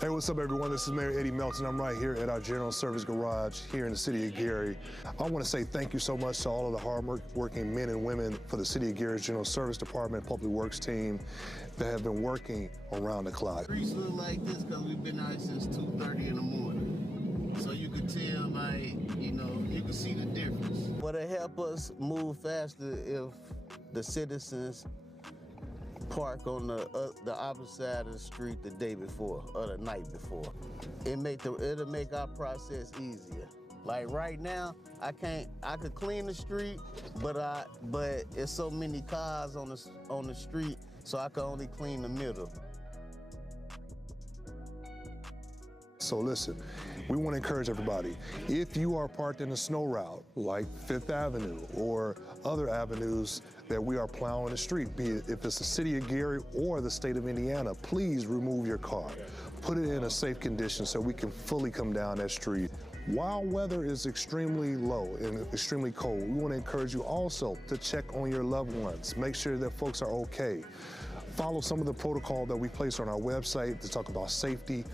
Hey, what's up, everyone? This is Mayor Eddie Melton. I'm right here at our General Service Garage here in the city of Gary. I want to say thank you so much to all of the hard-working men and women for the city of Gary's General Service Department, Public Works team that have been working around the clock. Streets look like this because we've been out since 2:30 in the morning. So you could tell, like, you know, you can see the difference. But it help us move faster if the citizens park on the opposite side of the street the day before or the night before. It'll make our process easier. Like right now, I could clean the street, but it's so many cars on the street, so I can only clean the middle. So listen, we want to encourage everybody. If you are parked in a snow route like 5th Avenue or other avenues that we are plowing the street, be it if it's the city of Gary or the state of Indiana, please remove your car. Put it in a safe condition so we can fully come down that street. While weather is extremely low and extremely cold, we want to encourage you also to check on your loved ones. Make sure that folks are okay. Follow some of the protocol that we place on our website to talk about safety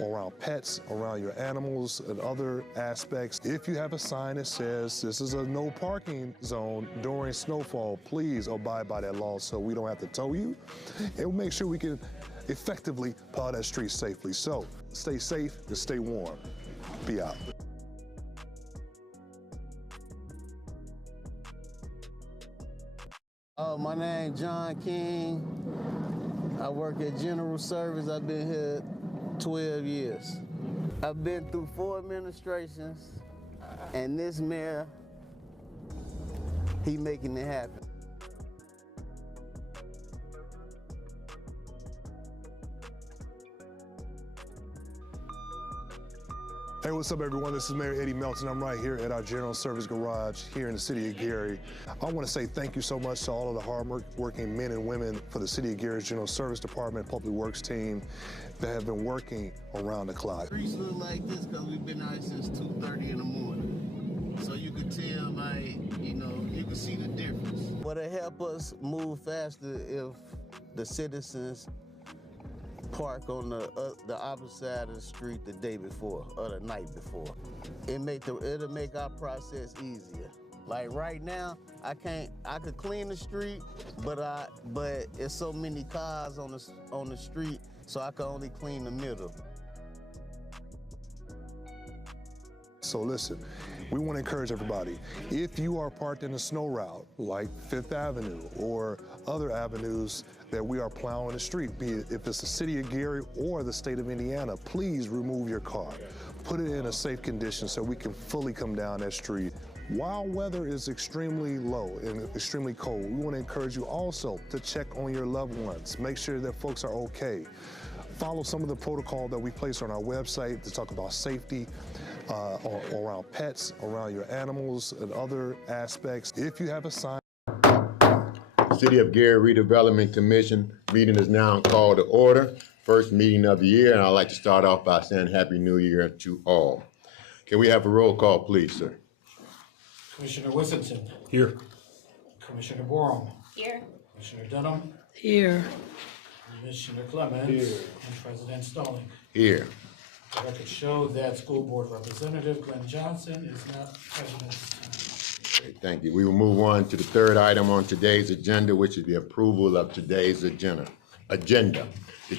around pets, around your animals, and other aspects. If you have a sign that says this is a no parking zone during snowfall, please abide by that law so we don't have to tow you. And make sure we can effectively plow that street safely. So stay safe and stay warm. Be out. My name's John King. I work at General Service. I've been here 12 years. I've been through 4 administrations, and this mayor, he making it happen. Hey, what's up, everyone? This is Mayor Eddie Melton. I'm right here at our General Service Garage here in the city of Gary. I want to say thank you so much to all of the hard-working men and women for the city of Gary's General Service Department, Public Works team that have been working around the clock. Streets look like this because we've been out since 2:30 in the morning. So you could tell, like, you know, you can see the difference. But it help us move faster if the citizens park on the opposite side of the street the day before or the night before. It'll make our process easier. Like right now, I could clean the street, but it's so many cars on the street, so I can only clean the middle. So listen, we want to encourage everybody. If you are parked in a snow route like 5th Avenue or other avenues that we are plowing the street, be it if it's the city of Gary or the state of Indiana, please remove your car. Put it in a safe condition so we can fully come down that street. While weather is extremely low and extremely cold, we want to encourage you also to check on your loved ones. Make sure that folks are okay. Follow some of the protocol that we place on our website to talk about safety around pets, around your animals, and other aspects. If you have a sign. City of Gary Redevelopment Commission meeting is now called to order. First meeting of the year, and I'd like to start off by saying Happy New Year to all. Can we have a roll call, please, sir? Commissioner Whittington. Here. Commissioner Borum. Here. Commissioner Dunham. Here. Commissioner Clemens. Here. And President Stalling. Here. The record show that School Board Representative Glenn Johnson is not present. Great, thank you. We will move on to the third item on today's agenda, which is the approval of today's agenda. The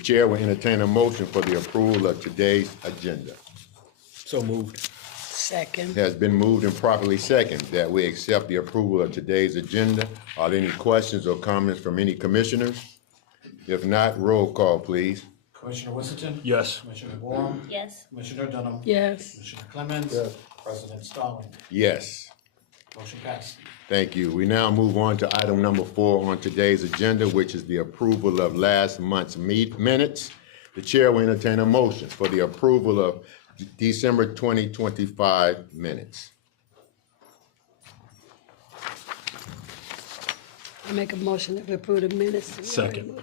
chair will entertain a motion for the approval of today's agenda. So moved. Second. It has been moved and properly second that we accept the approval of today's agenda. Are there any questions or comments from any commissioners? If not, roll call, please. Commissioner Whittington. Yes. Commissioner Borum. Yes. Commissioner Dunham. Yes. Commissioner Clemens. Yes. President Stalling. Yes. Motion passed. Thank you. We now move on to item number 4 on today's agenda, which is the approval of last month's minutes. The chair will entertain a motion for the approval of December 2025 minutes. I make a motion that we approve the minutes. Second.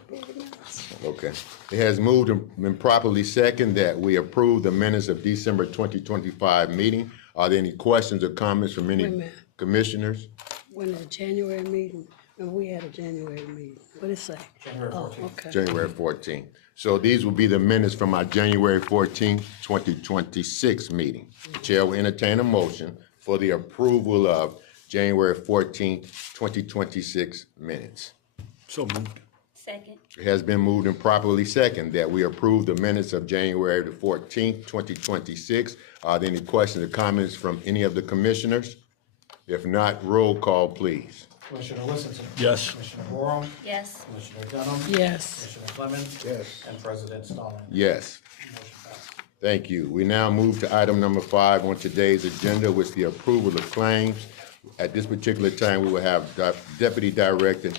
Okay. It has moved and been properly second that we approve the minutes of December 2025 meeting. Are there any questions or comments from Wait a any minute. commissioners? When the January meeting, And we had a January meeting. What did it say? January Oh, 14th. okay. January 14th. So these will be the minutes from our January 14th, 2026 meeting. The chair will entertain a motion for the approval of January 14th, 2026 minutes. So moved. Second. It has been moved and properly second that we approve the minutes of January the 14th, 2026. Are there any questions or comments from any of the commissioners? If not, roll call, please. Commissioner Whittington. Yes. Commissioner Borum. Yes. Commissioner Dunham. Yes. Commissioner Clemens. Yes. And President Stallings. Yes. Motion passed. Thank you. We now move to item number 5 on today's agenda, which is the approval of claims. At this particular time, we will have Deputy Director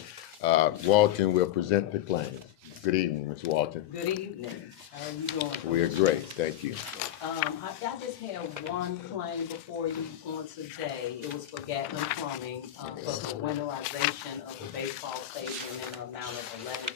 Walton will present the claims. Good evening, Ms. Walton. Good evening. How are you doing? We are great, thank you. I just had one claim before you on today. It was for Gatlin Plumbing, for the winterization of the baseball stadium in an amount of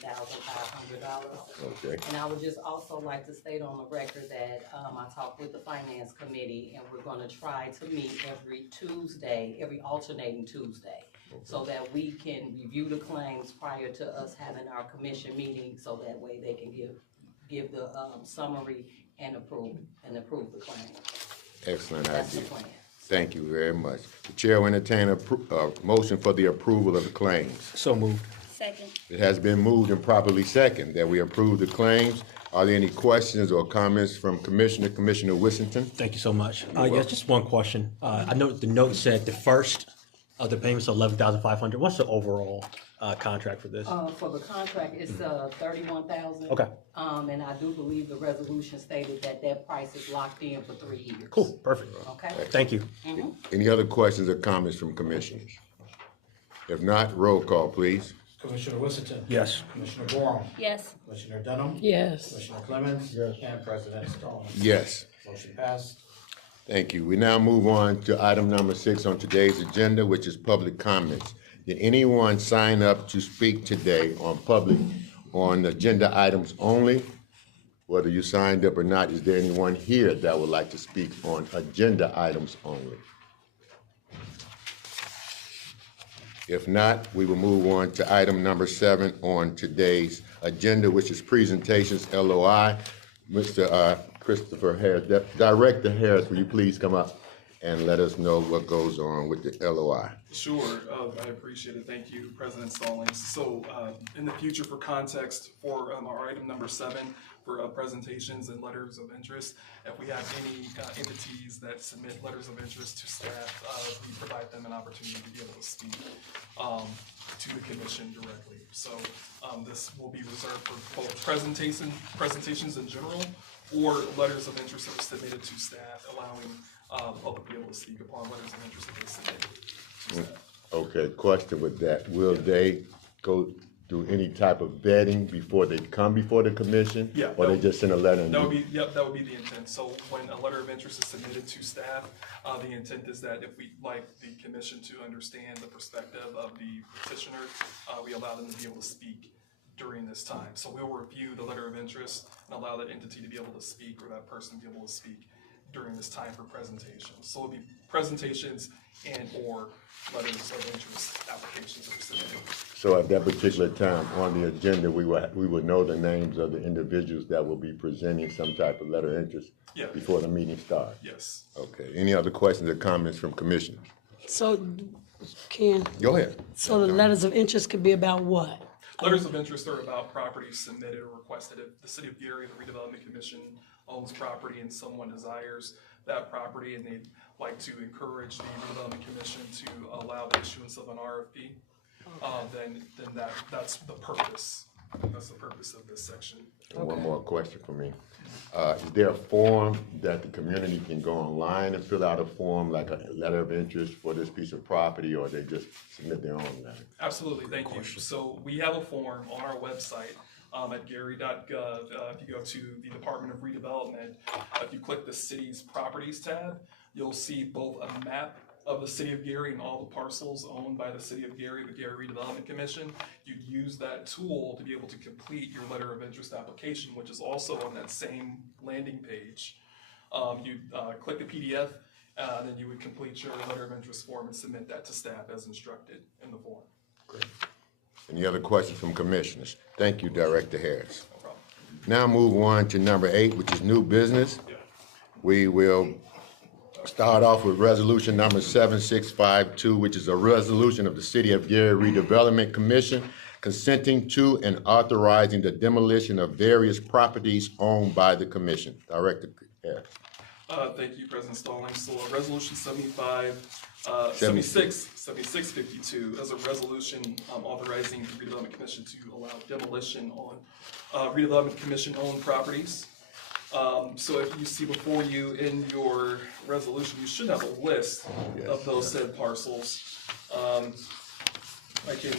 $11,500. Okay. And I would just also like to state on the record that, I talked with the finance committee, and we're gonna try to meet every Tuesday, every alternating Tuesday, so that we can review the claims prior to us having our commission meeting, so that way they can give the summary and approve the claim. Excellent That's the idea. plan. Thank you very much. The chair will entertain a motion for the approval of the claims. So moved. Second. It has been moved and properly second that we approve the claims. Are there any questions or comments from Commissioner Whittington? Thank you so much. Yes, just one question. I know the note said the first of the payments of 11,500. What's the overall contract for this? For the contract, it's $31,000. Okay. And I do believe the resolution stated that price is locked in for 3 years. Cool. Perfect. Okay? Thank you. Any other questions or comments from commissioners? If not, roll call, please. Commissioner Whittington. Yes. Commissioner Borum. Yes. Commissioner Dunham. Yes. Commissioner Clemens. Yes. And President Stallings. Yes. Motion passed. Thank you. We now move on to item number 6 on today's agenda, which is public comments. Did anyone sign up to speak today on agenda items only? Whether you signed up or not, is there anyone here that would like to speak on agenda items only? If not, we will move on to item number 7 on today's agenda, which is presentations, LOI. Mr. Christopher Harris, Director Harris, will you please come up and let us know what goes on with the LOI? Sure, I appreciate it. Thank you, President Stallings. So in the future, for context, for our item number 7, for presentations and letters of interest, if we have any entities that submit letters of interest to staff, we provide them an opportunity to be able to speak to the commission directly. So this will be reserved for both presentations in general, or letters of interest that are submitted to staff, allowing public to be able to speak upon letters of interest that they submit to staff. Okay, question with that. Will they go through any type of vetting before they come before the commission? Yeah, Or they just send a letter? And That would be the intent. So when a letter of interest is submitted to staff, the intent is that if we'd like the commission to understand the perspective of the petitioner, we allow them to be able to speak during this time. So we'll review the letter of interest and allow that entity to be able to speak, or that person to be able to speak during this time for presentations. So it'll be presentations and or letters of interest applications that are submitted. So at that particular time on the agenda, we would know the names of the individuals that will be presenting some type of letter of interest Yeah. before the meeting starts? Yes. Okay, any other questions or comments from commissioners? So, Ken, Go ahead. so the letters of interest could be about what? Letters of interest are about properties submitted or requested. If the City of Gary, the Redevelopment Commission, owns property and someone desires that property and they'd like to encourage the Redevelopment Commission to allow the issuance of an RFP, then that's the purpose. That's the purpose of this section. And one more question for me. Is there a form that the community can go online and fill out a form, like a letter of interest for this piece of property, or they just submit their own letter? Absolutely, thank you. So we have a form on our website at gary.gov. If you go to the Department of Redevelopment, if you click the city's properties tab, you'll see both a map of the City of Gary and all the parcels owned by the City of Gary, the Gary Redevelopment Commission. You'd use that tool to be able to complete your letter of interest application, which is also on that same landing page. You'd click the PDF, and then you would complete your letter of interest form and submit that to staff as instructed in the form. Great. Any other questions from commissioners? Thank you, Director Harris. Now move on to number 8, which is new business. We will start off with resolution number 7652, which is a resolution of the City of Gary Redevelopment Commission consenting to and authorizing the demolition of various properties owned by the commission. Director Harris. Thank you, President Stallings. So resolution 7652 is a resolution authorizing the Redevelopment Commission to allow demolition on Redevelopment Commission-owned properties. So if you see before you in your resolution, you should have a list of those said parcels. I can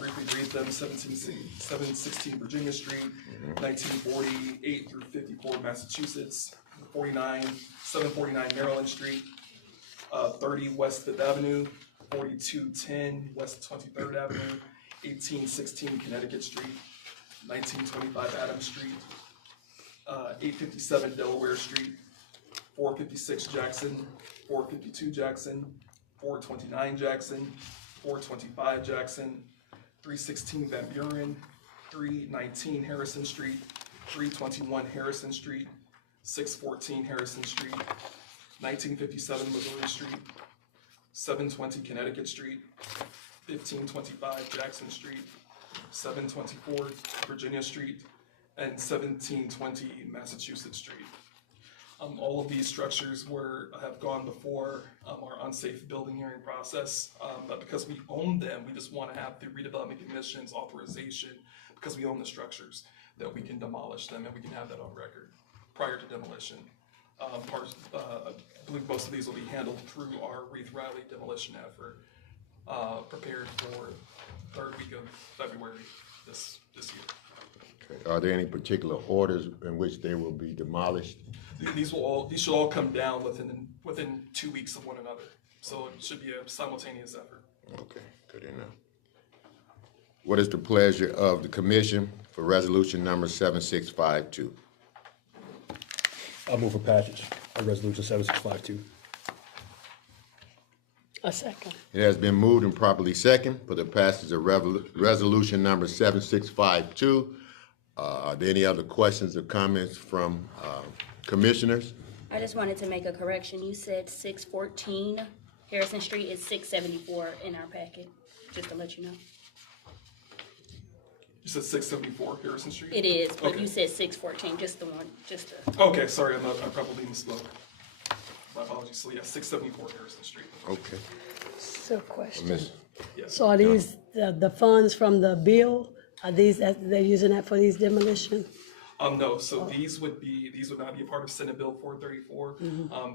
briefly read them: 716 Virginia Street, 1948 through 54 Massachusetts, 749 Maryland Street, 30 West 5th Avenue, 4210 West 23rd Avenue, 1816 Connecticut Street, 1925 Adams Street, 857 Delaware Street, 456 Jackson, 452 Jackson, 429 Jackson, 425 Jackson, 316 Van Buren, 319 Harrison Street, 321 Harrison Street, 614 Harrison Street, 1957 Missouri Street, 720 Connecticut Street, 1525 Jackson Street, 724 Virginia Street, and 1720 Massachusetts Street. All of these structures have gone before our unsafe building hearing process, but because we own them, we just want to have the Redevelopment Commission's authorization, because we own the structures, that we can demolish them and we can have that on record prior to demolition. I believe most of these will be handled through our Reeve Riley demolition effort, prepared for third week of February this year. Okay. Are there any particular orders in which they will be demolished? These should all come down within 2 weeks of one another. So it should be a simultaneous effort. Okay, good enough. What is the pleasure of the commission for resolution number 7652? I'll move for passage of resolution 7652. A second. It has been moved and properly second for the passage of resolution number 7652. Are there any other questions or comments from commissioners? I just wanted to make a correction. You said 614 Harrison Street is 674 in our packet, just to let you know. You said 674 Harrison Street? It is, but Okay. you said 614, just the one, just the. Okay, sorry, I probably misspoke. My apologies. So yeah, 674 Harrison Street. Okay. So question. Miss, Yes. So are these the funds from the bill? Are they're using that for these demolition? No, so these would not be a part of Senate Bill 434.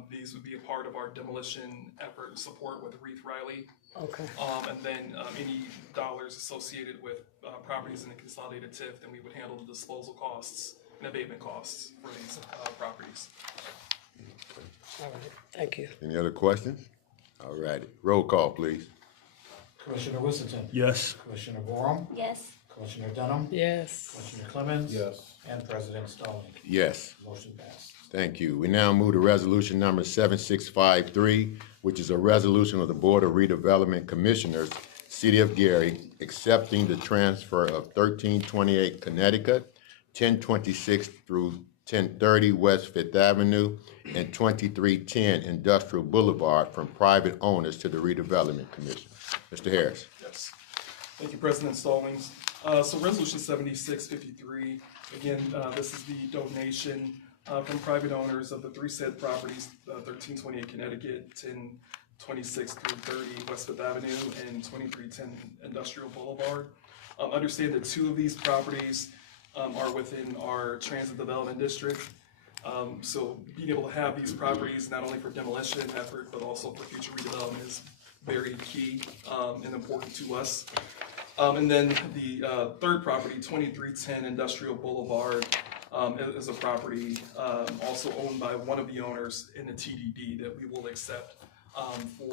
These would be a part of our demolition effort and support with Reeve Riley. Okay. And then any dollars associated with properties in the consolidated TIF, then we would handle the disposal costs and abatement costs for these properties. All right. Thank you. any other questions? All righty. Roll call, please. Commissioner Whittington. Yes. Commissioner Gorham. Yes. Commissioner Dunham. Yes. Commissioner Clemens. Yes. And President Stallings. Yes. Motion passed. Thank you. We now move to resolution number 7653, which is a resolution of the Board of Redevelopment Commissioners, City of Gary, accepting the transfer of 1328 Connecticut, 1026 through 1030 West 5th Avenue, and 2310 Industrial Boulevard from private owners to the Redevelopment Commission. Mr. Harris. Yes. Thank you, President Stallings. So resolution 7653, again, this is the donation from private owners of the three said properties, 1328 Connecticut, 1026 through 30 West 5th Avenue, and 2310 Industrial Boulevard. Understand that 2 of these properties are within our transit development district. So being able to have these properties not only for demolition effort, but also for future redevelopment is very key and important to us. And then the third property, 2310 Industrial Boulevard, is a property also owned by one of the owners in the TDD that we will accept for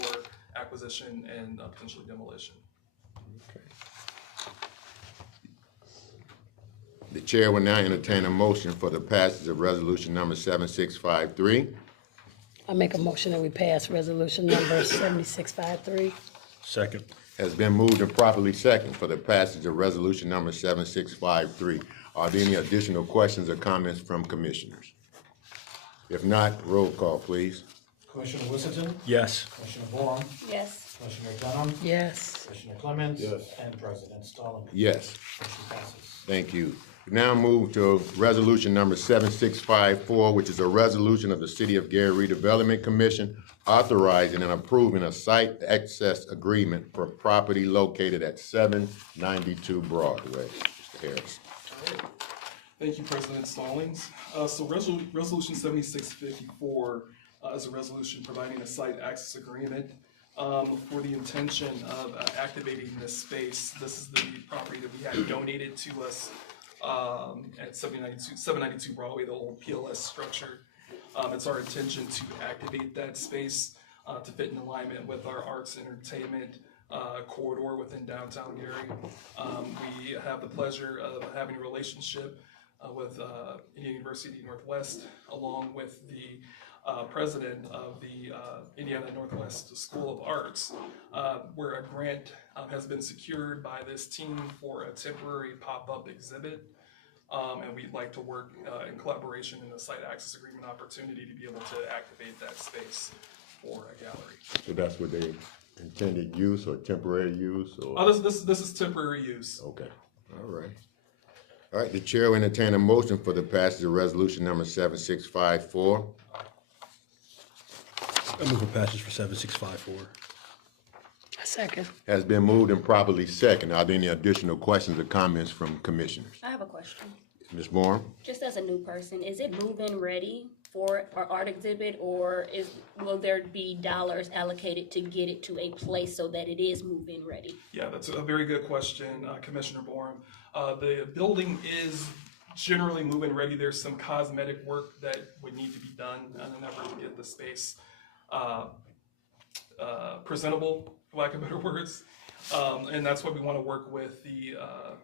acquisition and potentially demolition. The chair will now entertain a motion for the passage of resolution number 7653. I make a motion that we pass resolution number 7653. Second. Has been moved and properly second for the passage of resolution number 7653. Are there any additional questions or comments from commissioners? If not, roll call, please. Commissioner Whittington? Yes. Commissioner Borum? Yes. Commissioner Dunham? Yes. Commissioner Clemens? Yes. And President Stallings? Yes. Motion passes. Thank you. We now move to resolution number 7654, which is a resolution of the City of Gary Redevelopment Commission authorizing and approving a site access agreement for property located at 792 Broadway. Mr. Harris. Thank you, President Stallings. So resolution 7654 is a resolution providing a site access agreement for the intention of activating this space. This is the property that we had donated to us at 792 Broadway, the old PLS structure. It's our intention to activate that space to fit in alignment with our arts and entertainment corridor within downtown Gary. We have the pleasure of having a relationship with Indiana University Northwest, along with the president of the Indiana Northwest School of Arts, where a grant has been secured by this team for a temporary pop-up exhibit. And we'd like to work in collaboration in the site access agreement opportunity to be able to activate that space for a gallery. So that's what they intended use or temporary use or? Oh, this is temporary use. Okay, all right. All right, the chair will entertain a motion for the passage of resolution number 7654. I move for passage for 7654. A second. Has been moved and properly second. Are there any additional questions or comments from commissioners? I have a question. Ms. Moore? Just as a new person, is it move-in ready for our art exhibit, or will there be dollars allocated to get it to a place so that it is move-in ready? Yeah, that's a very good question, Commissioner Borum. The building is generally move-in ready. There's some cosmetic work that would need to be done in an effort to get the space presentable, for lack of better words. And that's what we want to work with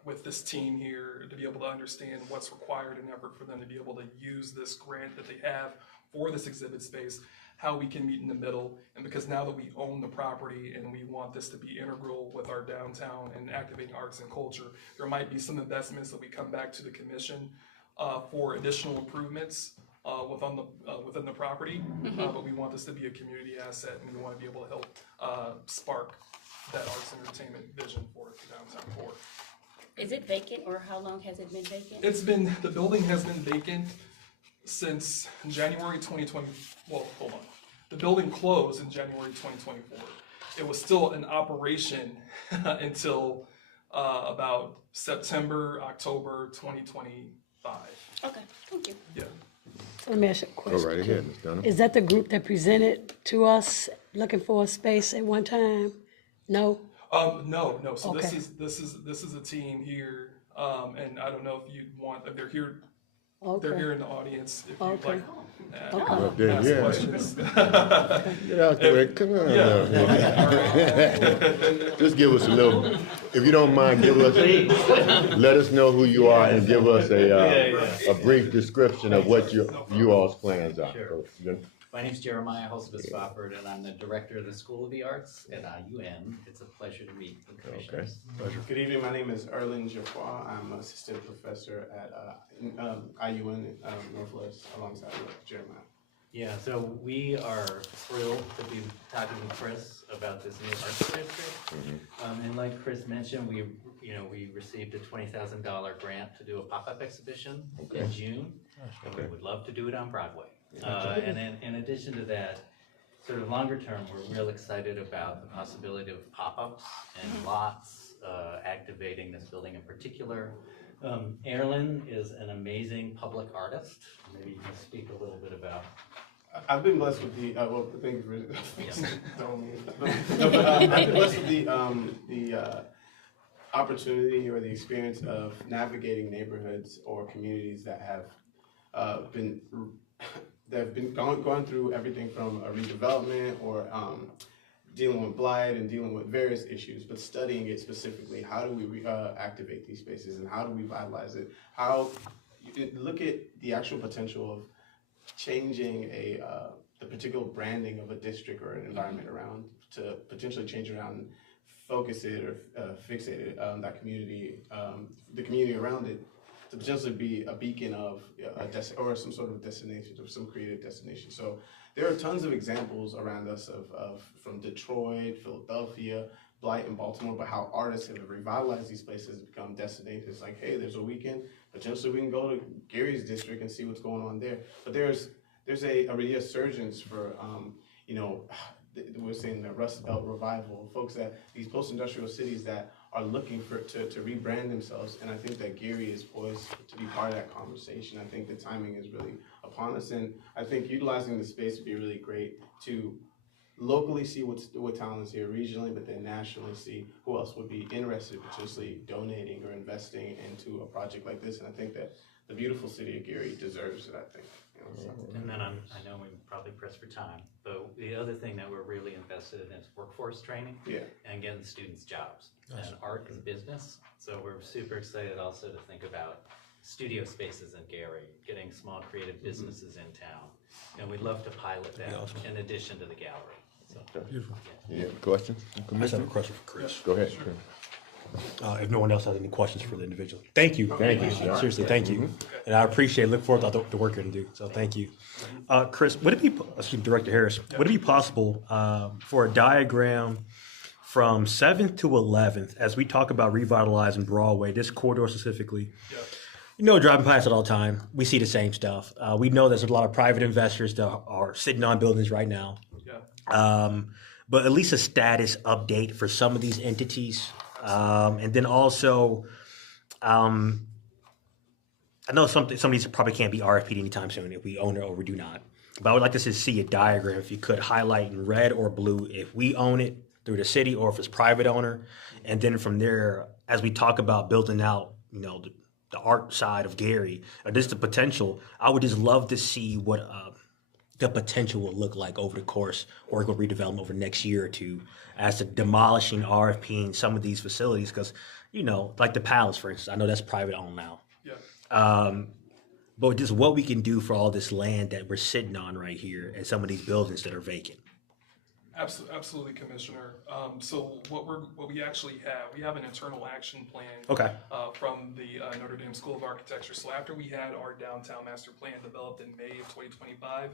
with this team here to be able to understand what's required in effort for them to be able to use this grant that they have for this exhibit space, how we can meet in the middle. And because now that we own the property and we want this to be integral with our downtown and activating arts and culture, there might be some investments that we come back to the commission for additional improvements within the property. But we want this to be a community asset, and we want to be able to help spark that arts and entertainment vision for the downtown core. Is it vacant, or how long has it been vacant? The building has been vacant since January 2020. Well, hold on. The building closed in January 2024. It was still in operation until about September, October 2025. Okay, thank you. Yeah. Let me ask you a Go question. right ahead, Ms. Dunham. Is that the group that presented to us looking for a space at one time? No? No. So Okay. this is a team here, and I don't know if you'd want. They're here. Okay. They're here in the audience. If you'd Okay. like Okay. Well, then, ask yeah. questions. Get out the way, come on. Just give us a little, if you don't mind, let us know who you are and give us a brief description of what you all's plans are. Sure. My name's Jeremiah Hosebis-Spofford, and I'm the director of the School of the Arts at IUN. It's a pleasure to meet the commissioners. Pleasure. Good evening, my name is Erlin Jaffa. I'm an assistant professor at IUN Northwest alongside with Jeremiah. Yeah, so we are thrilled to be talking with Chris about this new arts district. And like Chris mentioned, we received a $20,000 grant to do a pop-up exhibition in June. And we would love to do it on Broadway. And then in addition to that, sort of longer term, we're real excited about the possibility of pop-ups and lots, activating this building in particular. Erlin is an amazing public artist. Maybe you can speak a little bit about. I've been blessed with the thank you for I've been blessed with the opportunity or the experience of navigating neighborhoods or communities that have been going through everything from a redevelopment or dealing with blight and dealing with various issues, but studying it specifically. How do we activate these spaces, and how do we vitalize it? How look at the actual potential of changing the particular branding of a district or an environment around to potentially change around focus it or fixate it, that community, the community around it, to potentially be a beacon of or some sort of destination, or some creative destination. So there are tons of examples around us of from Detroit, Philadelphia, Blight, and Baltimore, but how artists have revitalized these places to become destinations. Like, hey, there's a weekend, potentially we can go to Gary's district and see what's going on there. But there's a resurgence for we're seeing the Rust Belt revival, folks that these post-industrial cities that are looking to rebrand themselves, and I think that Gary is poised to be part of that conversation. I think the timing is really upon us, and I think utilizing the space would be really great to locally see what talent is here regionally, but then nationally see who else would be interested in potentially donating or investing into a project like this. And I think that the beautiful city of Gary deserves it, I think. And then I know we probably pressed for time, but the other thing that we're really invested in is workforce training and getting students jobs. And art is business, so we're super excited also to think about studio spaces in Gary, getting small creative businesses in town. And we'd love to pilot that in addition to the gallery. So, beautiful. Yeah, questions? I just have a question for Chris. Go ahead. If no one else has any questions for the individual. Thank you. Thank you. Seriously, thank you. And I appreciate, look forward to the work you're going to do. So thank you. Chris, would it be, Director Harris, would it be possible for a diagram from 7th to 11th, as we talk about revitalizing Broadway, this corridor specifically? Driving past it all the time, we see the same stuff. We know there's a lot of private investors that are sitting on buildings right now. But at least a status update for some of these entities. And then also, I know some of these probably can't be RFP'd anytime soon if we own it or we do not. But I would like to see a diagram, if you could highlight in red or blue, if we own it through the city or if it's private owner. And then from there, as we talk about building out, the art side of Gary, or just the potential, I would just love to see what the potential will look like over the course, working with redevelopment over the next year or two, as to demolishing, RFPing some of these facilities, because, like the Palace, for instance, I know that's private owned now. But just what we can do for all this land that we're sitting on right here and some of these buildings that are vacant. Absolutely, Commissioner. So what we actually have, we have an internal action plan from the Notre Dame School of Architecture. So after we had our downtown master plan developed in May of 2025,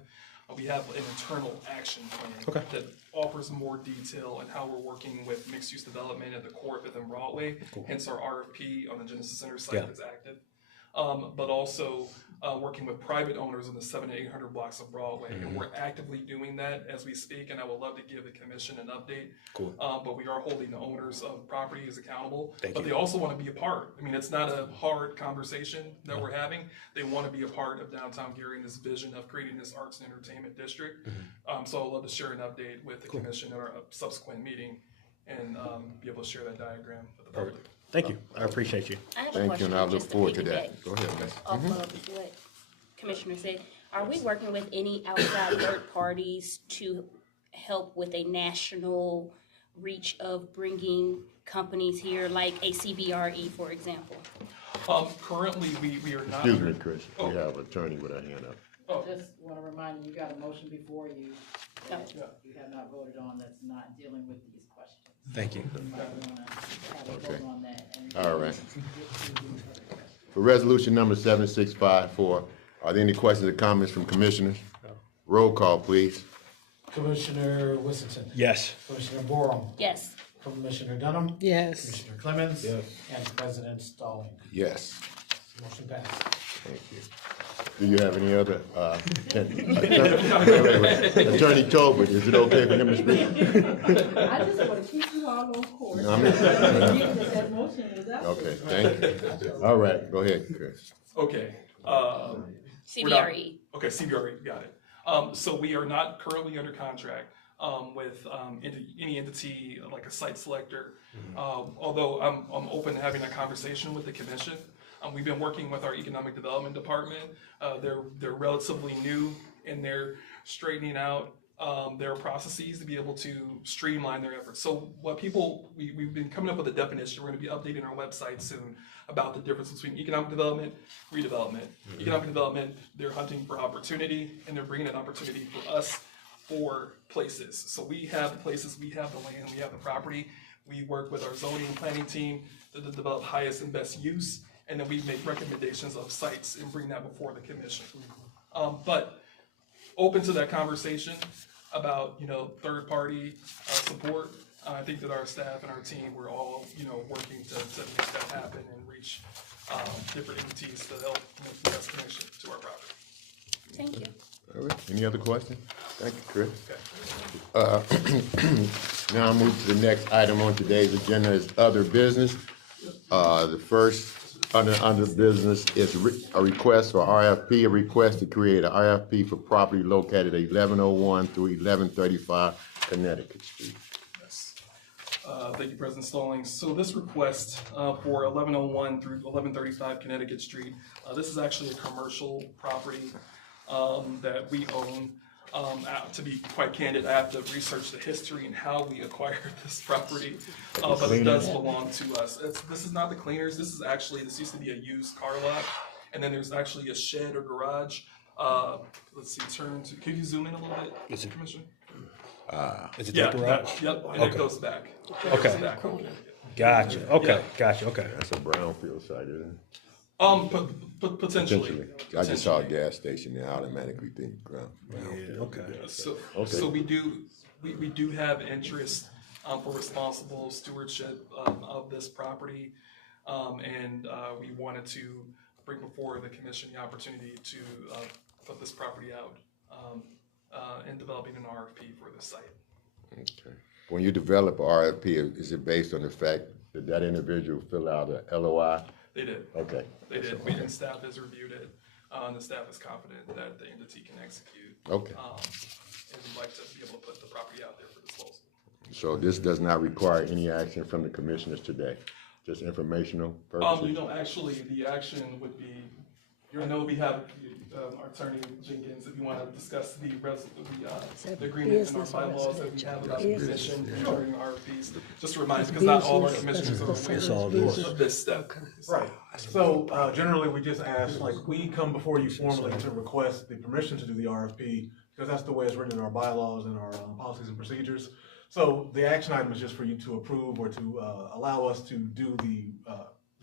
we have an internal action plan that offers more detail on how we're working with mixed-use development at the core of 5th and Broadway, hence our RFP on the Genesis Center site that's active. But also working with private owners in the 700 to 800 blocks of Broadway. And we're actively doing that as we speak, and I would love to give the commission an update. But we are holding the owners of properties accountable. But they also want to be a part. I mean, it's not a hard conversation that we're having. They want to be a part of downtown Gary and this vision of creating this arts and entertainment district. So I'd love to share an update with the commission at our subsequent meeting and be able to share that diagram with the public. Thank you. I appreciate you. I have a Thank you, question and I look just to forward to piggyback that. Go ahead, Miss. Off of what Commissioner said, are we working with any outside third parties to help with a national reach of bringing companies here, like a CBRE, for example? Currently, we are not. Excuse me, Chris. We have an attorney with her hand up. Just want to remind you, you got a motion before you that you have not voted on, that's not dealing with these questions. Thank you. You might want to have a vote on that. All right. For resolution number 7654, are there any questions or comments from commissioners? Roll call, please. Commissioner Whittington. Yes. Commissioner Borum. Yes. Commissioner Dunham. Yes. Commissioner Clemens. Yes. And President Stalling. Yes. Motion passed. Thank you. Do you have any other, Attorney Tobin, is it okay for him to speak? I just want to keep you all on course. No, That motion is up. Okay, thank you. All right, go ahead, Chris. Okay. CBRE. Okay, CBRE, got it. So we are not currently under contract with any entity like a site selector. Although I'm open to having a conversation with the commission. We've been working with our economic development department. They're relatively new and they're straightening out their processes to be able to streamline their efforts. So we've been coming up with a definition. We're going to be updating our website soon about the difference between economic development, redevelopment. Economic development, they're hunting for opportunity and they're bringing an opportunity for us for places. So we have the places, we have the land, we have the property. We work with our zoning and planning team to develop highest and best use, and then we make recommendations of sites and bring that before the commission. But open to that conversation about, third-party support. I think that our staff and our team, we're all, working to make that happen and reach different entities to help make the best connection to our property. Thank you. All right. Any other questions? Thank you, Chris. Now I'll move to the next item on today's agenda is other business. The first under business is a request for RFP, a request to create an RFP for property located at 1101 through 1135 Connecticut Street. Yes. Thank you, President Stallings. So this request for 1101 through 1135 Connecticut Street, this is actually a commercial property that we own. To be quite candid, I have to research the history and how we acquired this property, but it does belong to us. This is not the cleaners. This used to be a used car lot, and then there's actually a shed or garage. Let's see, could you zoom in a little bit, Commissioner? Is it that garage? Yep, and it goes back. Gotcha. Okay. That's a brownfield site, isn't it? Potentially. I just saw a gas station there. I automatically think ground. So we do have interest for responsible stewardship of this property, and we wanted to bring before the commission the opportunity to put this property out and developing an RFP for the site. Okay. When you develop an RFP, is it based on the fact that that individual fill out a LOI? They did. Okay. They did. And staff has reviewed it, and the staff is confident that the entity can execute. Okay. And we'd like to be able to put the property out there for disposal. So this does not require any action from the commissioners today, just informational purposes? Actually, the action would be, I know we have our attorney Jenkins, if you want to discuss the agreement and our bylaws that we have about the commission during RFPs. Just to remind, because not all of our commissioners are aware of this step. Right. So generally, we just ask, we come before you formally to request the permission to do the RFP, because that's the way it's written in our bylaws and our policies and procedures. So the action item is just for you to approve or to allow us to do the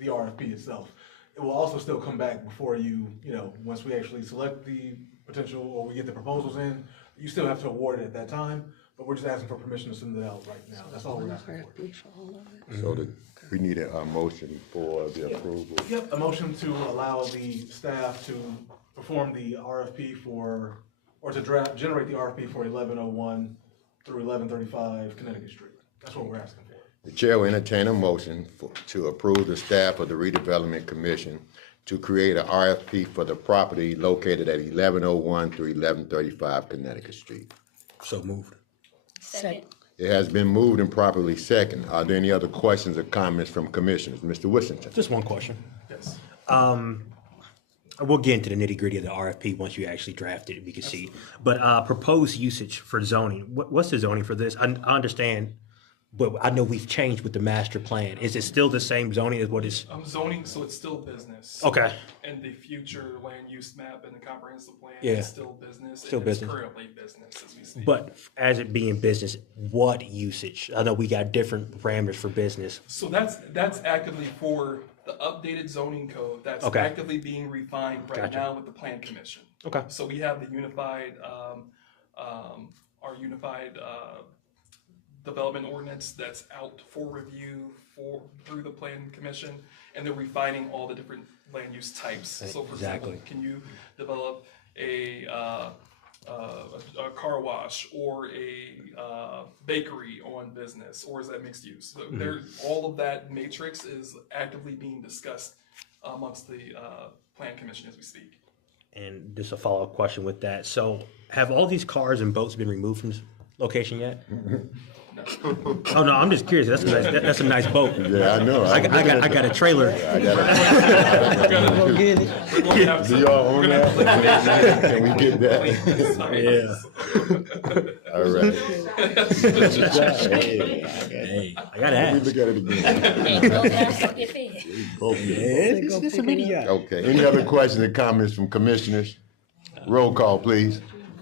RFP itself. It will also still come back before you, once we actually select the potential or we get the proposals in, you still have to award it at that time, but we're just asking for permission to send it out right now. That's all we're asking for. So we need a motion for the approval. Yep, a motion to allow the staff to perform the RFP or to generate the RFP for 1101 through 1135 Connecticut Street. That's what we're asking for. The chair will entertain a motion to approve the staff of the Redevelopment Commission to create an RFP for the property located at 1101 through 1135 Connecticut Street. So moved. Second. It has been moved and properly second. Are there any other questions or comments from commissioners? Mr. Wishington. Just one question. Yes. We'll get into the nitty gritty of the RFP once you actually draft it, we can see. But proposed usage for zoning, what's the zoning for this? I understand, but I know we've changed with the master plan. Is it still the same zoning as what is? Zoning, so it's still business. Okay. And the future land use map and the comprehensive plan Yeah. is still business. Still and business. It's currently business as we speak. But as it being business, what usage? I know we got different parameters for business. So that's actively for the updated zoning code that's Okay. actively being refined right Gotcha. now with the Plan Commission. Okay. So we have the unified, our unified development ordinance that's out for review through the Plan Commission, and they're refining all the different land use types. So for example, can you develop a car wash or a bakery on business, or is that mixed use? So all of that matrix is actively being discussed amongst the Plan Commission as we speak. And just a follow-up question with that. So have all these cars and boats been removed from this location yet? Oh no, I'm just curious. That's a nice boat. Yeah, I know. I got a trailer. I got it. Go get it. Do y'all own that? Can we get that? Yeah. All right. Hey, I gotta Let me ask. look at it again. Hey, go down, go get fed. It's a video. Okay. Any other questions or comments from commissioners? Roll call, please.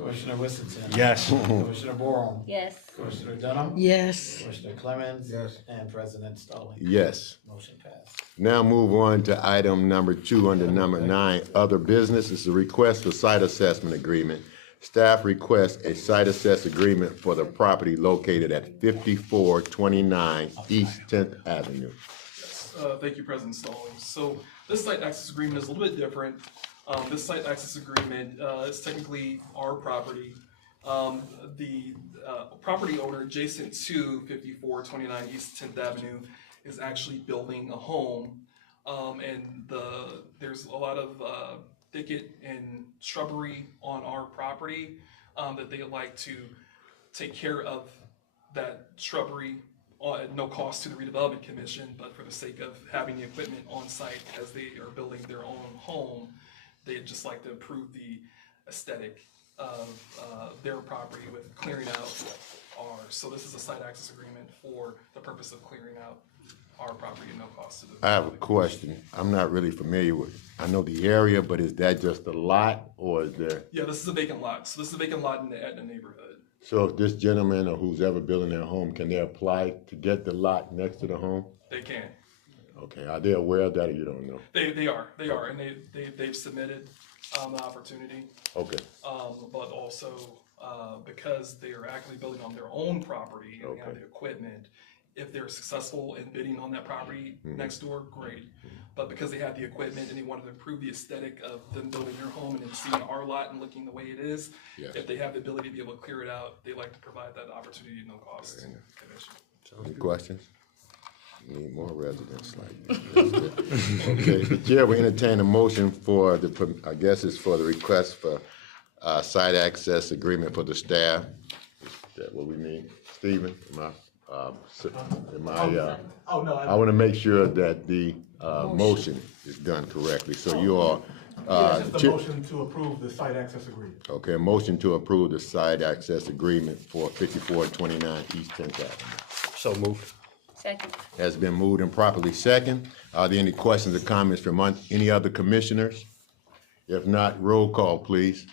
Commissioner Whittington. Yes. Commissioner Borum. Yes. Commissioner Dunham. Yes. Commissioner Clemens. Yes. And President Stallings. Yes. Motion passed. Now move on to item number 2 under number 9, other business. It's a request for site assessment agreement. Staff requests a site assess agreement for the property located at 5429 East 10th Avenue. Thank you, President Stallings. So this site access agreement is a little bit different. This site access agreement is technically our property. The property owner adjacent to 5429 East 10th Avenue is actually building a home. And there's a lot of thicket and shrubbery on our property that they'd like to take care of that shrubbery at no cost to the Redevelopment Commission, but for the sake of having the equipment on site as they are building their own home, they'd just like to improve the aesthetic of their property with clearing out ours. So this is a site access agreement for the purpose of clearing out our property at no cost to the. I have a question. I'm not really familiar with, I know the area, but is that just a lot or is there? Yeah, this is a vacant lot. So this is a vacant lot in the Etna neighborhood. So if this gentleman or who's ever building their home, can they apply to get the lot next to the home? They can. Okay, are they aware of that or you don't know? They are, and they've submitted the opportunity. Okay. But also because they are actively building on their own property and they have the equipment, if they're successful in bidding on that property next door, great. But because they have the equipment and they wanted to improve the aesthetic of them building their home and then seeing our lot and looking the way it is, if they have the ability to be able to clear it out, they like to provide that opportunity at no cost to the commission. Any questions? Need more residents like this. Okay, the chair will entertain a motion for the, I guess it's for the request for site access agreement for the staff. Is that what we need? Stephen, I want to make sure that the motion is done correctly. So you are. It's just a motion to approve the site access agreement. Okay, a motion to approve the site access agreement for 5429 East 10th Avenue. So moved. Second. Has been moved and properly second. Are there any questions or comments from any other commissioners? If not, roll call, please.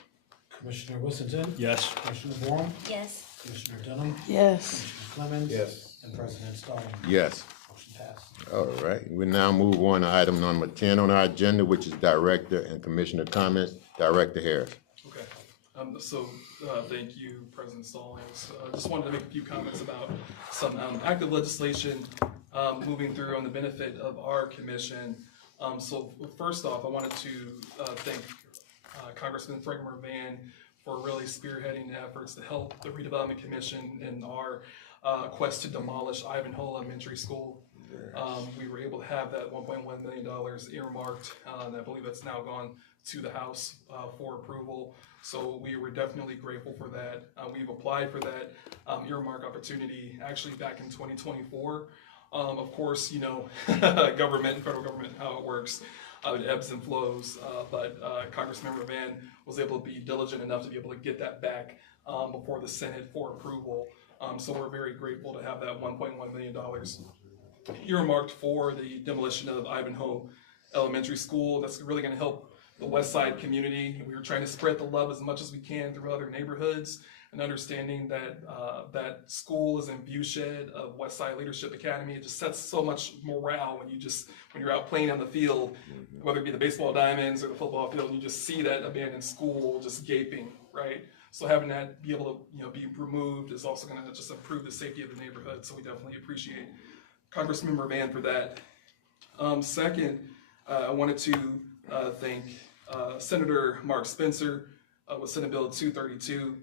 Commissioner Whittington. Yes. Commissioner Borum. Yes. Commissioner Dunham. Yes. Commissioner Clemens. Yes. And President Stallings. Yes. Motion passed. All right, we now move on to item number 10 on our agenda, which is Director and Commissioner comments. Director Harris. Okay, thank you, President Stallings. Just wanted to make a few comments about some active legislation moving through on the benefit of our commission. So first off, I wanted to thank Congressman Frank Mervan for really spearheading the efforts to help the Redevelopment Commission in our quest to demolish Ivanhoe Elementary School. We were able to have that $1.1 million earmarked, and I believe that's now gone to the House for approval. So we were definitely grateful for that. We've applied for that earmark opportunity actually back in 2024. Of course, you know, government, federal government, how it works, it ebbs and flows, but Congressman Mervan was able to be diligent enough to be able to get that back before the Senate for approval. So we're very grateful to have that $1.1 million earmarked for the demolition of Ivanhoe Elementary School. That's really going to help the West Side community. We were trying to spread the love as much as we can through other neighborhoods, and understanding that that school is in viewshed of West Side Leadership Academy. It just sets so much morale when you're out playing on the field, whether it be the baseball diamonds or the football field, and you just see that abandoned school just gaping, right? So having that be able to be removed is also going to just improve the safety of the neighborhood. So we definitely appreciate Congressman Mervan for that. Second, I wanted to thank Senator Mark Spencer with Senate Bill 232.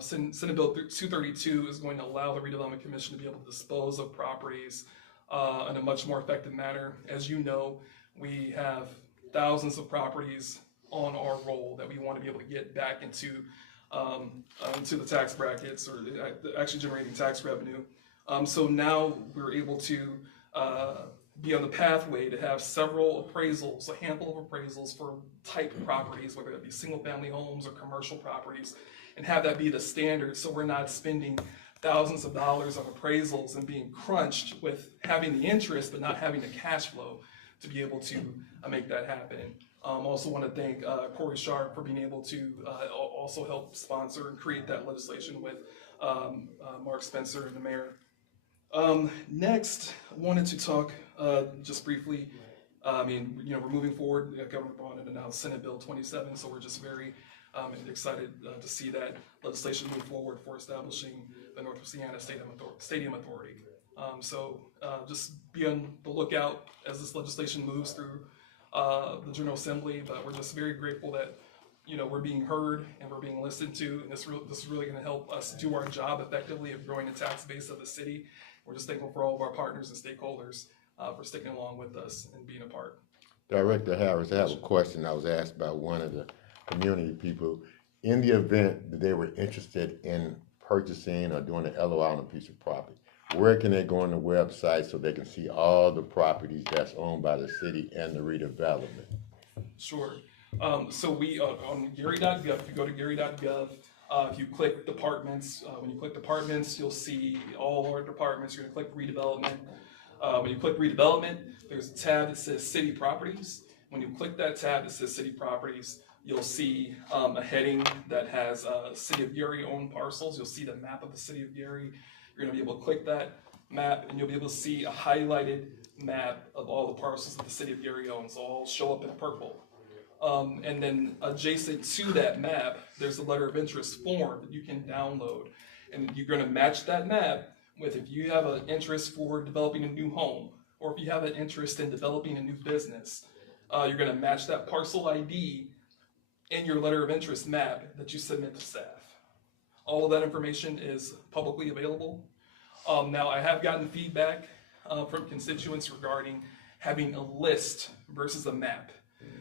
Senate Bill 232 is going to allow the Redevelopment Commission to be able to dispose of properties in a much more effective manner. As you know, we have thousands of properties on our roll that we want to be able to get back into the tax brackets, or actually generating tax revenue. So now we're able to be on the pathway to have several appraisals, a handful of appraisals for type properties, whether it be single family homes or commercial properties, and have that be the standard, so we're not spending thousands of dollars on appraisals and being crunched with having the interest but not having the cash flow. to be able to make that happen. Also want to thank Corey Sharp for being able to also help sponsor and create that legislation with Mark Spencer and the mayor. Next, I wanted to talk just briefly. We're moving forward. Governor Bond announced Senate Bill 27, so we're just very excited to see that legislation move forward for establishing the Northwest Indiana Stadium Authority. Just be on the lookout as this legislation moves through the General Assembly, but we're just very grateful that we're being heard and we're being listened to, and this is really going to help us do our job effectively of growing the tax base of the city. We're just thankful for all of our partners and stakeholders for sticking along with us and being a part. Director Harris, I have a question I was asked by one of the community people. In the event that they were interested in purchasing or doing an LOI on a piece of property, where can they go on the website so they can see all the properties that's owned by the city and the redevelopment? Sure. So we on Gary.gov, if you go to Gary.gov, if you click departments, when you click departments, you'll see all our departments. You're gonna click redevelopment. When you click redevelopment, there's a tab that says city properties. When you click that tab that says city properties, you'll see a heading that has City of Gary owned parcels. You'll see the map of the City of Gary. You're gonna be able to click that map and you'll be able to see a highlighted map of all the parcels that the City of Gary owns. All show up in purple. And then adjacent to that map, there's a letter of interest form that you can download. And you're gonna match that map with if you have an interest for developing a new home, or if you have an interest in developing a new business, you're gonna match that parcel ID in your letter of interest map that you submit to staff. All of that information is publicly available. Now I have gotten feedback from constituents regarding having a list versus a map.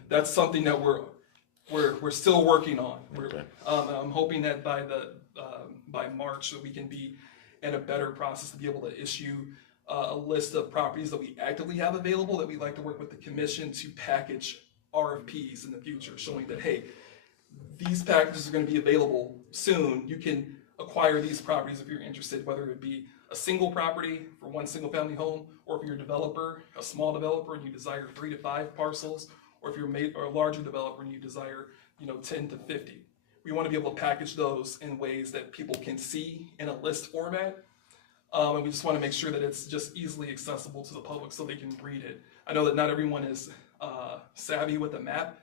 That's something that we're still working on. I'm hoping that by March that we can be in a better process to be able to issue a list of properties that we actively have available that we'd like to work with the commission to package RFPs in the future, showing that, hey, these packages are going to be available soon. You can acquire these properties if you're interested, whether it be a single property for one single family home, or if you're a developer, a small developer, and you desire 3 to 5 parcels, or if you're a larger developer and you desire 10 to 50. We want to be able to package those in ways that people can see in a list format. And we just want to make sure that it's just easily accessible to the public so they can read it. I know that not everyone is savvy with a map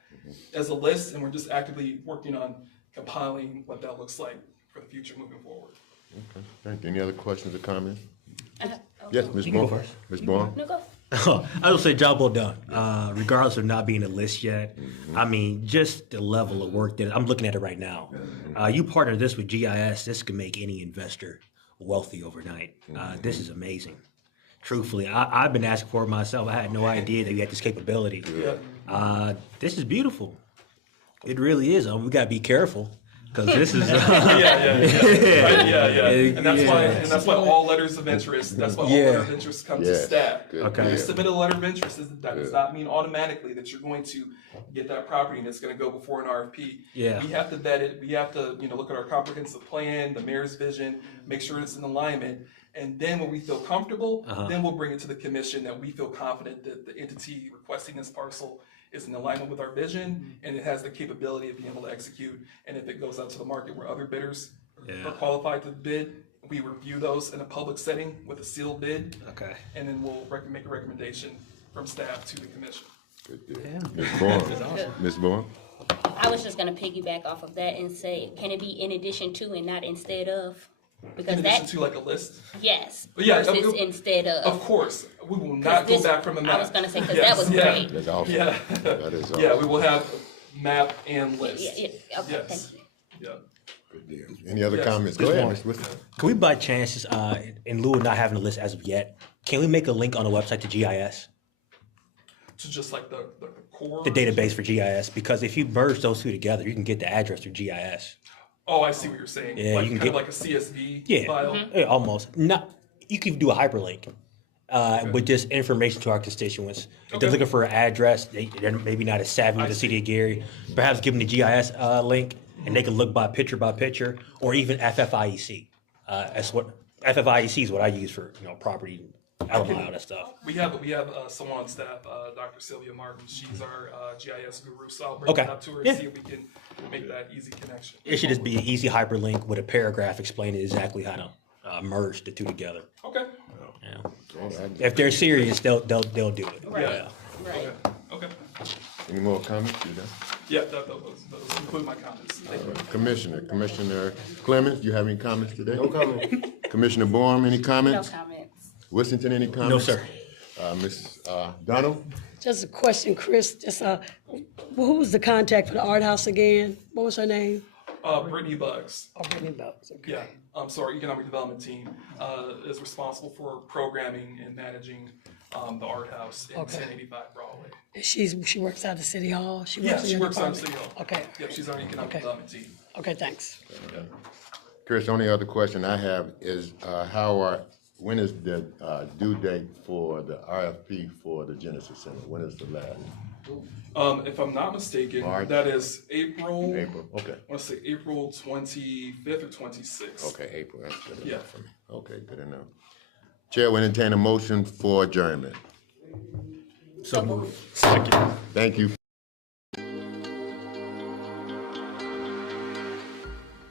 as a list, and we're just actively working on compiling what that looks like for the future moving forward. Okay, thank you. Any other questions or comments? Yes, Ms. You can go Bourne. first. Ms. Bourne? No, go. I would say job well done. Regardless of not being a list yet, I mean, just the level of work that I'm looking at it right now. You partner this with GIS, this could make any investor wealthy overnight. This is amazing. Truthfully, I've been asking for it myself. I had no idea that you had this capability. This is beautiful. It really is. We gotta be careful. Because this is and that's why all letters of interest. That's why all letters of interest come to staff. Okay. You submit a letter of interest. That does not mean automatically that you're going to get that property and it's going to go before an RFP. Yeah. We have to vet it. We have to look at our comprehensive plan, the mayor's vision, make sure it's in alignment, and then when we feel comfortable, then we'll bring it to the commission that we feel confident that the entity requesting this parcel is in alignment with our vision, and it has the capability of being able to execute. And if it goes out to the market where other bidders are qualified to bid, we review those in a public setting with a sealed bid. Okay. And then we'll make a recommendation from staff to the commission. Good deal. Ms. Bourne. Ms. Bourne. I was just gonna piggyback off of that and say, can it be in addition to and not instead of? Because in addition to like a list? Yes. Yeah, versus instead of. Of course. We will not go back from a map. I was gonna say, because that was great. That's awesome. Yeah. That is awesome. Yeah, we will have map and list. Okay, yes. thank you. Yeah. Good deal. Any other comments? Go ahead, Ms. Whitson. Can we by chance, in lieu of not having a list as of yet, can we make a link on the website to GIS? To just like the core? The database for GIS, because if you merge those two together, you can get the address through GIS. Oh, I see what you're saying. Yeah, like you can kind get of like a CSV file. Yeah, almost. Not. You can do a hyperlink with just information to our constituents. If they're looking for an address, they're maybe not as savvy with the city of Gary. Perhaps give them the GIS link, and they can look by picture, or even FFIEC. That's what FFIEC is what I use for property I don't know all that stuff. We have someone on staff, Dr. Sylvia Martin. She's our GIS guru. So I'll bring Okay. it up to her Yeah. and see if we can make that easy connection. It should just be an easy hyperlink with a paragraph explaining exactly how to merge the two together. Okay. Yeah. If they're serious, they'll do it. Right. Yeah. Right. Okay. Any more comments? You done? Yeah, those conclude my comments. Thank you. Commissioner Clemens, you have any comments today? No comment. Commissioner Borum, any No comments? comments. Wissington, any comments? No, sir. Ms. Donald? Just a question, Chris, who was the contact for the art house again? What was her name? Brittany Bugs. Oh, Brittany Bucks, okay. Yeah, so our economic development team is responsible for programming and managing the art house in Okay. 1085 Broadway. She works out of City Hall? Yeah, in she your works out of department? City Hall. Okay, Yep, she's our economic Okay. development team. okay, thanks. Chris, the only other question I have is when is the due date for the RFP for the Genesis Center? When is the last? If I'm not mistaken, March. that is April. April, okay. I want to say April 25th or 26th. Okay, April, that's good Yeah. enough for me. Okay, good enough. Chair will entertain a motion for adjournment. So moved. Second. Thank you.